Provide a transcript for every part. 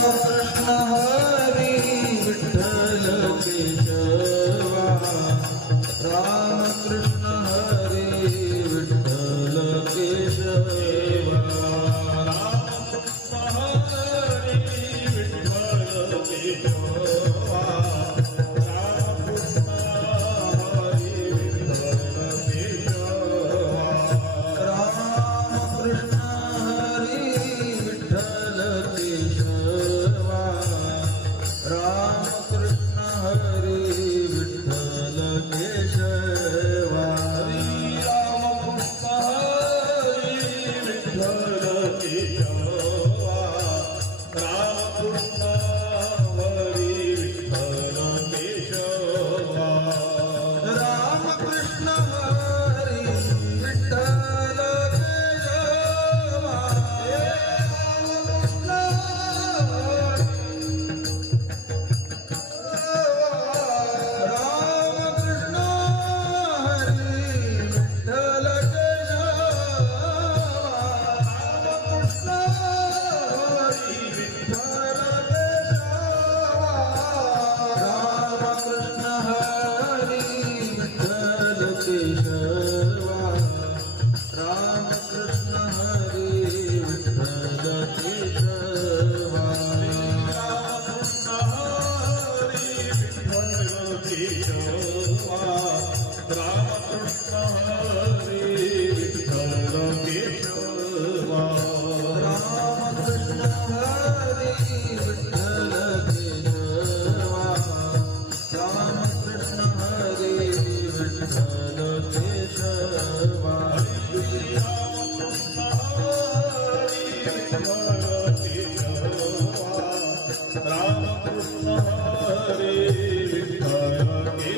कृष्ण हरी विठ्ठल केशवा ਰੇ ਵਿਖਾਇਆ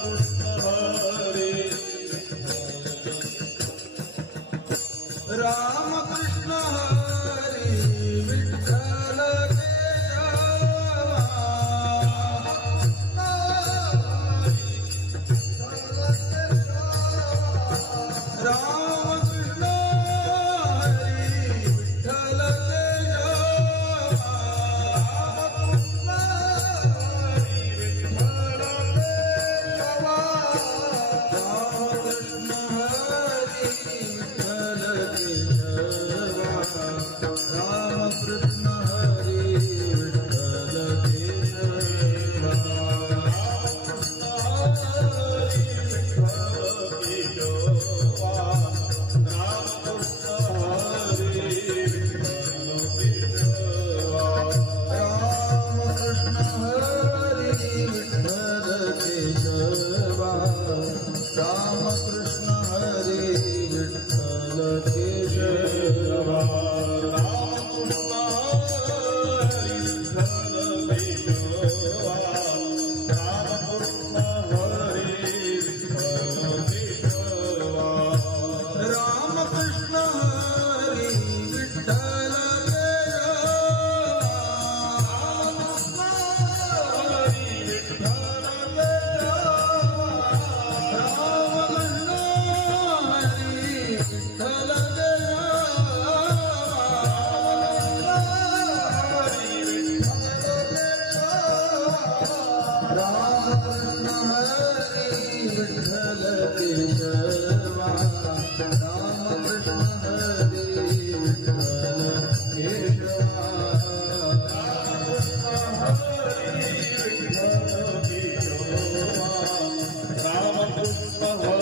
Oh. Oh.